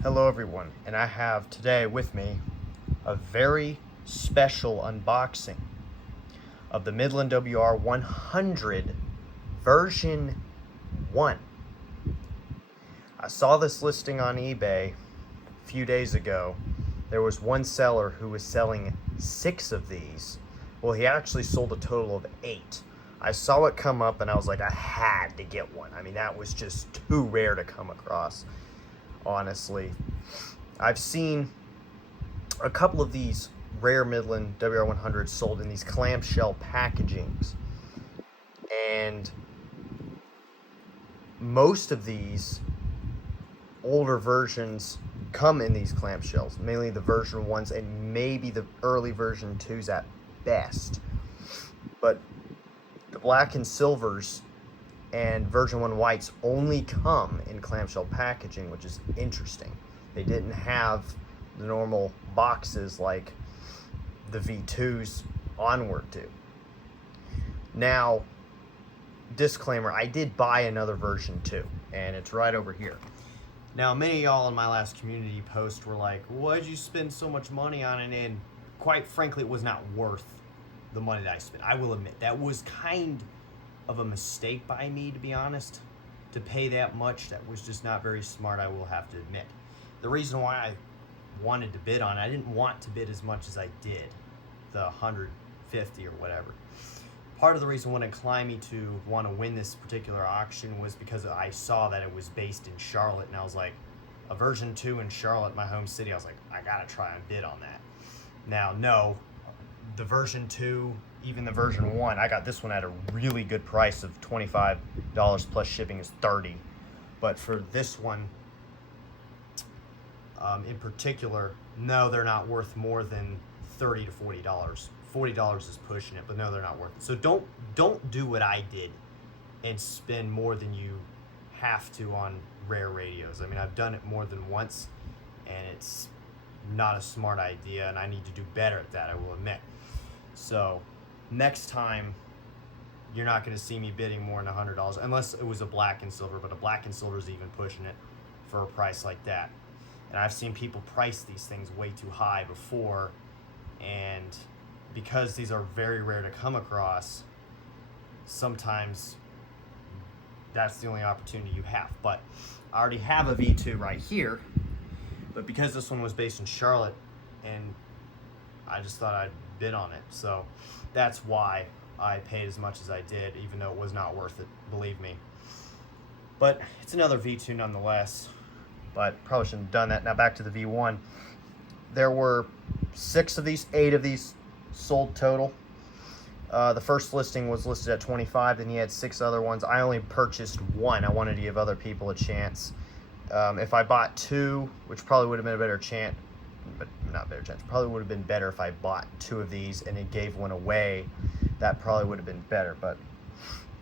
Hello everyone, and I have today with me a very special unboxing of the Midland WR100 version 1. I saw this listing on eBay a few days ago. There was one seller who was selling 6 of these. Well, he actually sold a total of 8. I saw it come up and I was like, I had to get one. I mean, that was just too rare to come across. Honestly, I've seen a couple of these rare Midland WR100s sold in these clamshell packagings, and most of these older versions come in these clamshells, mainly the version 1s and maybe the early version 2s at best. But the black and silvers and version 1 whites only come in clamshell packaging, which is interesting. They didn't have the normal boxes like the V2s onward do. Now, disclaimer, I did buy another version 2, and it's right over here. Now, many of y'all in my last community post were like, why'd you spend so much money on it? And quite frankly, it was not worth the money that I spent. I will admit, that was kind of a mistake by me, to be honest. To pay that much, that was just not very smart, I will have to admit. The reason why I wanted to bid on it, I didn't want to bid as much as I did, the 150 or whatever. Part of the reason what inclined me to want to win this particular auction was because I saw that it was based in Charlotte, and I was like, a version 2 in Charlotte, my home city, I was like, I gotta try and bid on that. Now, no, the version 2, even the version 1, I got this one at a really good price of $25 plus shipping is $30. But for this one in particular, no, they're not worth more than $30 to $40. $40 is pushing it, but no, they're not worth it. So don't do what I did and spend more than you have to on rare radios. I mean, I've done it more than once, and it's not a smart idea, and I need to do better at that, I will admit. So next time, you're not going to see me bidding more than $100 unless it was a black and silver, but a black and silver is even pushing it for a price like that. And I've seen people price these things way too high before, and because these are very rare to come across, sometimes that's the only opportunity you have. But I already have a V2 right here, but because this one was based in Charlotte, and I just thought I'd bid on it, so that's why I paid as much as I did, even though it was not worth it, believe me. But it's another V2 nonetheless, but probably shouldn't have done that. Now back to the V1. There were 6 of these, 8 of these sold total. The first listing was listed at 25, then he had 6 other ones. I only purchased 1. I wanted to give other people a chance. If I bought 2, which probably would have been a better chance, but not better chance, probably would have been better if I bought 2 of these and it gave one away. That probably would have been better, but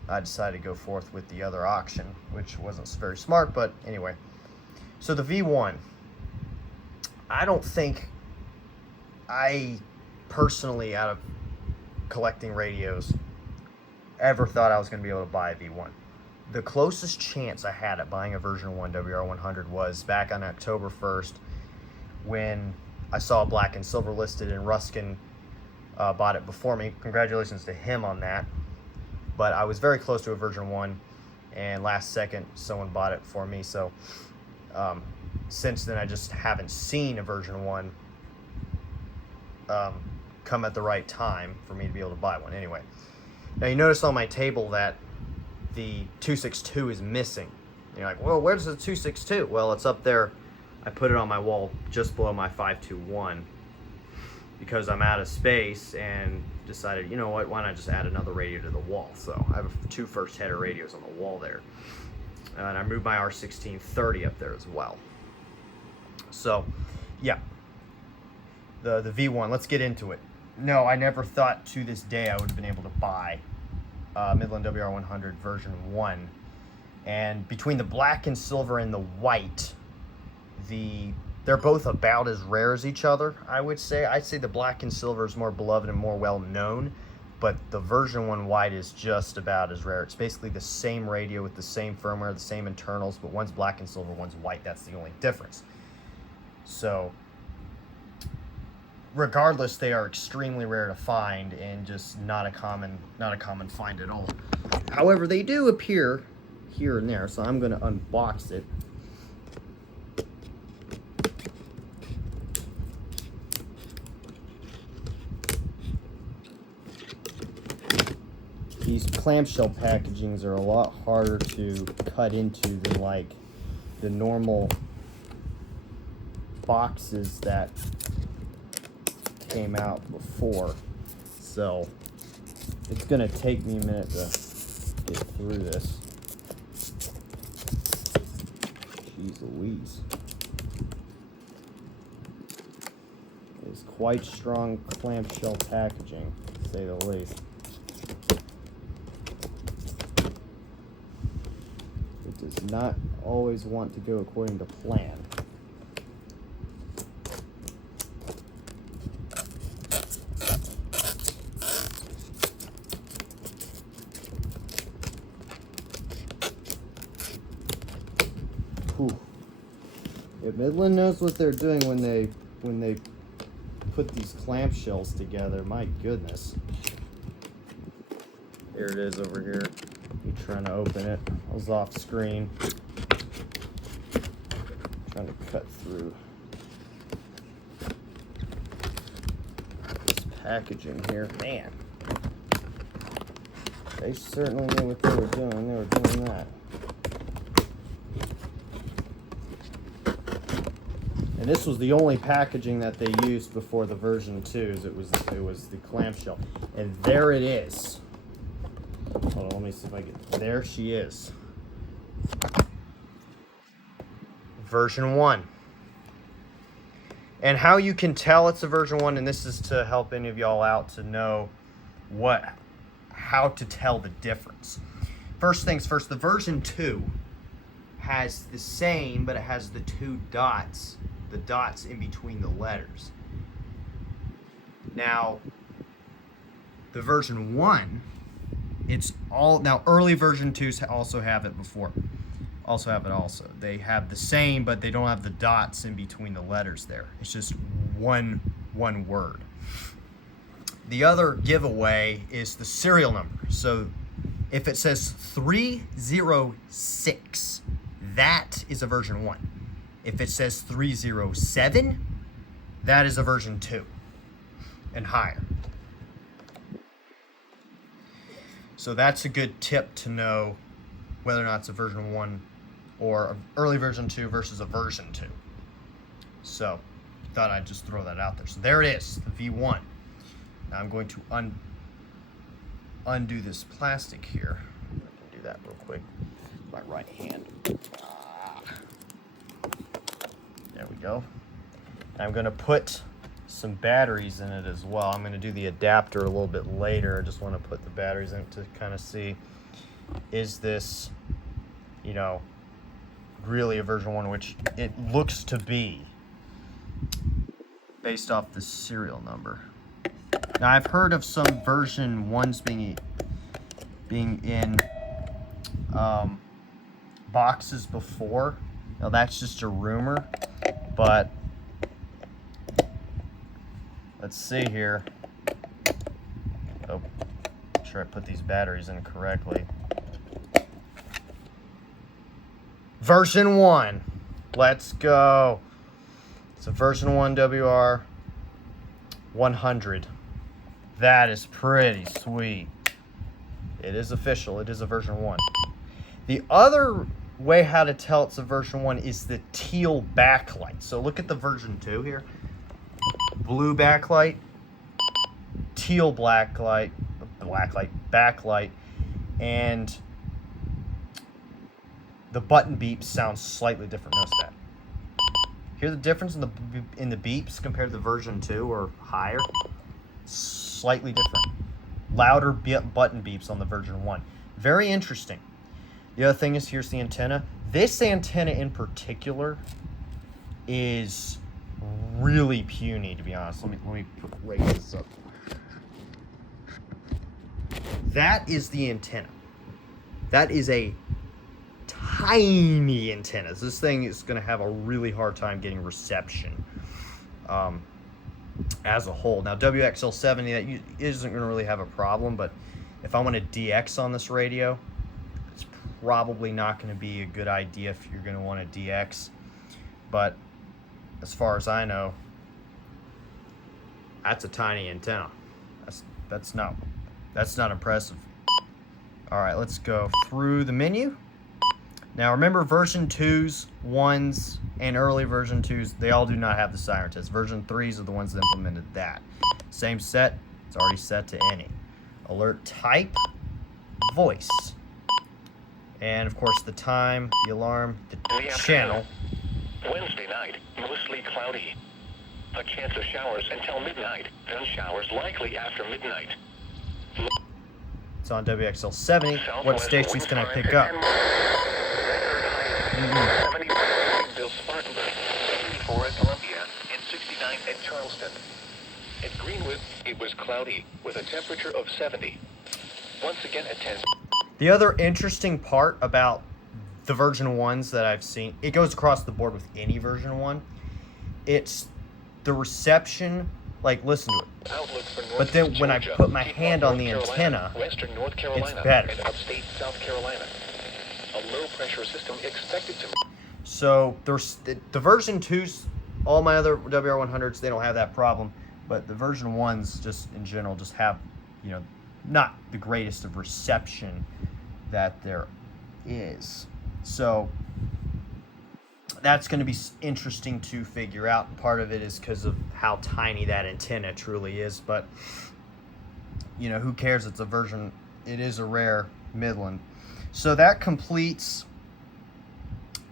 I decided to go forth with the other auction, which wasn't very smart, but anyway. So the V1, I don't think I personally, out of collecting radios, ever thought I was going to be able to buy a V1. The closest chance I had at buying a version 1 WR100 was back on October 1st when I saw black and silver listed, and Ruskin bought it before me. Congratulations to him on that. But I was very close to a version 1, and last second someone bought it for me. So since then I just haven't seen a version 1 come at the right time for me to be able to buy one. Anyway, now you notice on my table that the 262 is missing. And you're like, well, where's the 262? Well, it's up there. I put it on my wall just below my 521 because I'm out of space, and decided, you know what, why not just add another radio to the wall? So I have 2 first header radios on the wall there, and I moved my R1630 up there as well. So yeah, the V1, let's get into it. No, I never thought to this day I would have been able to buy Midland WR100 version 1. And between the black and silver and the white, they're both about as rare as each other, I would say. I'd say the black and silver is more beloved and more well known, but the version 1 white is just about as rare. It's basically the same radio with the same firmware, the same internals, but one's black and silver, one's white. That's the only difference. So regardless, they are extremely rare to find and just not a common find at all. However, they do appear here and there, so I'm going to unbox it. These clamshell packagings are a lot harder to cut into than like the normal boxes that came out before. So it's gonna take me a minute to get through this. Jeez Louise. It's quite strong clamshell packaging, to say the least. It does not always want to go according to plan. Whew. Yeah, Midland knows what they're doing when they put these clamshells together. My goodness. Here it is over here. I'm trying to open it. I was off screen. Trying to cut through this packaging here. Man. They certainly knew what they were doing. They were doing that. And this was the only packaging that they used before the version 2s. It was the clamshell. And there it is. Hold on, let me see if I get... There she is. Version 1. And how you can tell it's a version 1, and this is to help any of y'all out to know how to tell the difference. First things first, the version 2 has the same, but it has the 2 dots. The dots in between the letters. Now, the version 1, it's all... Now, early version 2s also have it before. They have the same, but they don't have the dots in between the letters there. It's just one word. The other giveaway is the serial number. So, if it says 306, that is a version 1. If it says 307, that is a version 2 and higher. So that's a good tip to know whether or not it's a version 1 or an early version 2 versus a version 2. So thought I'd just throw that out there. So there it is, the V1. Now I'm going to undo this plastic here. I can do that real quick. My right hand. There we go. I'm going to put some batteries in it as well. I'm going to do the adapter a little bit later. I just want to put the batteries in it to kind of see, is this, you know, really a version 1, which it looks to be based off the serial number. Now, I've heard of some version 1s being in boxes before. Now, that's just a rumor. But let's see here. Oh, make sure I put these batteries in correctly. Version 1. Let's go. It's a version 1 WR100. That is pretty sweet. It is official. It is a version 1. The other way how to tell it's a version 1 is the teal backlight. So look at the version 2 here. Blue backlight, teal backlight, and the button beeps sound slightly different. Notice that. Hear the difference in the beeps compared to the version 2 or higher? Slightly different. Louder button beeps on the version 1. Very interesting. The other thing is, here's the antenna. This antenna in particular is really puny, to be honest. Let me raise this up. That is the antenna. That is a tiny antennas. This thing is going to have a really hard time getting reception as a whole. Now, WXL70, that isn't going to really have a problem, but if I want to DX on this radio, it's probably not going to be a good idea if you're going to want to DX. But as far as I know, that's a tiny antenna. That's not impressive. All right, let's go through the menu. Now remember, version 2s, 1s, and early version 2s, they all do not have the siren test. Version 3s are the ones that implemented that. Same set, it's already set to any. Alert type, voice. And of course the time, the alarm, the channel. Wednesday night, mostly cloudy. A chance of showers until midnight, then showers likely after midnight. It's on WXL70. What stations can I pick up? 70 Spartanburg, 84 at Columbia, and 69 at Charleston. At Greenwood, it was cloudy with a temperature of 70. Once again at 10. The other interesting part about the version 1s that I've seen, it goes across the board with any version 1. It's the reception, like, listen to it. But then when I put my hand on the antenna, Western North Carolina, it's better. and upstate South Carolina. A low pressure system expected to. So there's the version 2s, all my other WR100s, they don't have that problem. But the version 1s, just in general, just have, you know, not the greatest of reception that there is. So that's going to be interesting to figure out. Part of it is because of how tiny that antenna truly is. But, you know, who cares? It's a version, it is a rare Midland. So that completes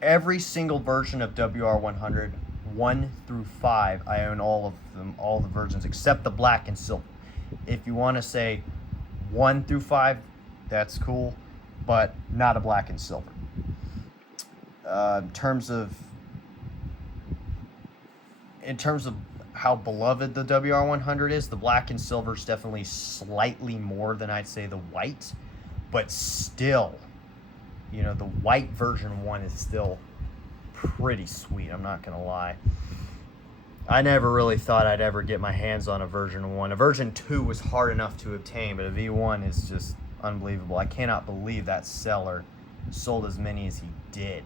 every single version of WR100, 1 through 5. I own all of them, all the versions, except the black and silver. If you want to say 1 through 5, that's cool, but not a black and silver. In terms of how beloved the WR100 is, the black and silver is definitely slightly more than I'd say the white, but still, you know, the white version 1 is still pretty sweet, I'm not gonna lie. I never really thought I'd ever get my hands on a version 1. A version 2 was hard enough to obtain, but a V1 is just unbelievable. I cannot believe that seller sold as many as he did.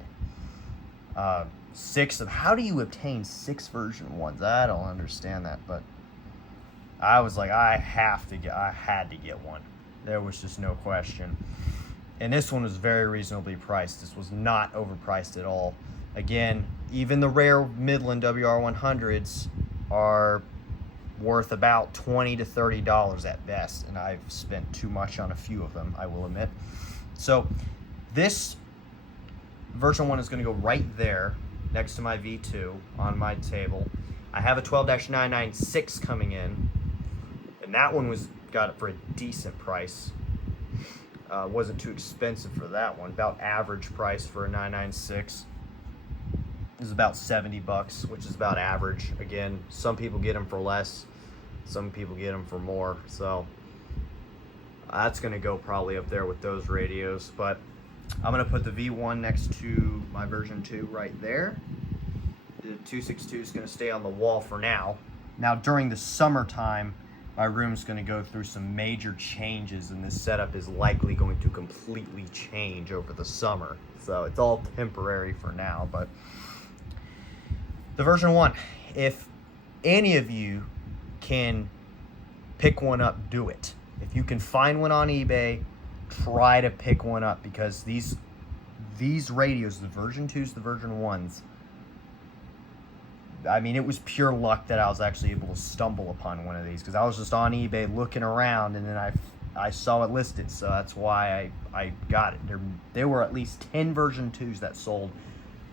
6 of, how do you obtain 6 version 1s? I don't understand that, but I was like, I had to get one. There was just no question. And this one was very reasonably priced. This was not overpriced at all. Again, even the rare Midland WR100s are worth about $20 to $30 at best, and I've spent too much on a few of them, I will admit. So this version 1 is going to go right there next to my V2 on my table. I have a 12-996 coming in, and that one got it for a decent price. Wasn't too expensive for that one. About average price for a 996 is about $70, which is about average. Again, some people get them for less, some people get them for more. So that's going to go probably up there with those radios. But I'm going to put the V1 next to my version 2 right there. The 262 is going to stay on the wall for now. Now, during the summertime, my room's going to go through some major changes, and this setup is likely going to completely change over the summer. So it's all temporary for now. But the version 1, if any of you can pick one up, do it. If you can find one on eBay, try to pick one up, because these radios, the version 2s, the version 1s, I mean, it was pure luck that I was actually able to stumble upon one of these, because I was just on eBay looking around, and then I saw it listed, so that's why I got it. There were at least 10 version 2s that sold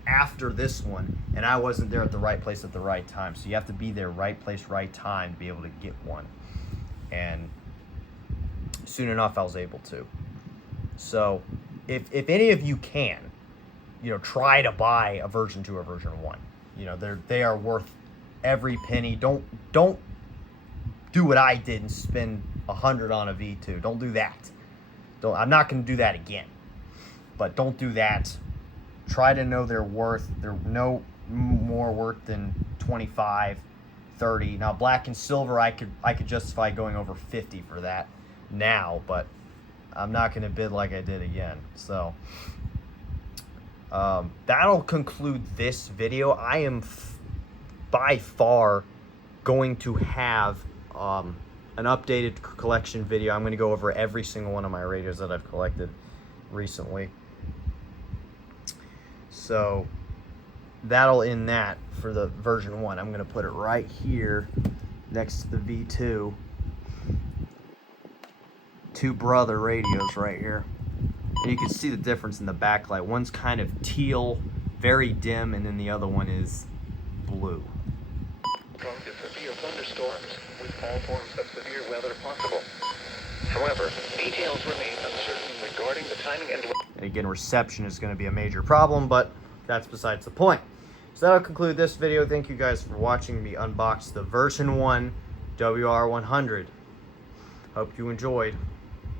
after this one, and I wasn't there at the right place at the right time. So you have to be there, right place, right time, to be able to get one. And soon enough, I was able to. So if any of you can, you know, try to buy a version 2 or version 1. You know, they are worth every penny. Don't do what I did and spend $100 on a V2. Don't do that. I'm not going to do that again. But don't do that. try to know their worth. They're no more worth than 25, 30. Now black and silver, I could justify going over 50 for that now, but I'm not going to bid like I did again. So that'll conclude this video. I am by far going to have an updated collection video. I'm going to go over every single one of my radios that I've collected recently. So that'll end that for the version 1. I'm going to put it right here next to the V2. Two brother radios right here. And you can see the difference in the backlight. One's kind of teal, very dim, and then the other one is blue. Prone to severe thunderstorms with all forms of severe weather possible. However, details remain uncertain regarding the timing and... And again, reception is going to be a major problem, but that's besides the point. So that'll conclude this video. Thank you guys for watching me unbox the version 1 WR100. Hope you enjoyed.